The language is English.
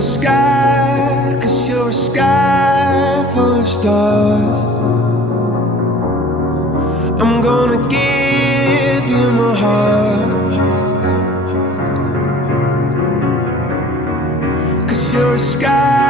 a sky, 'cause you're a sky full of stars. I'm gonna give you my heart, 'cause you're a sky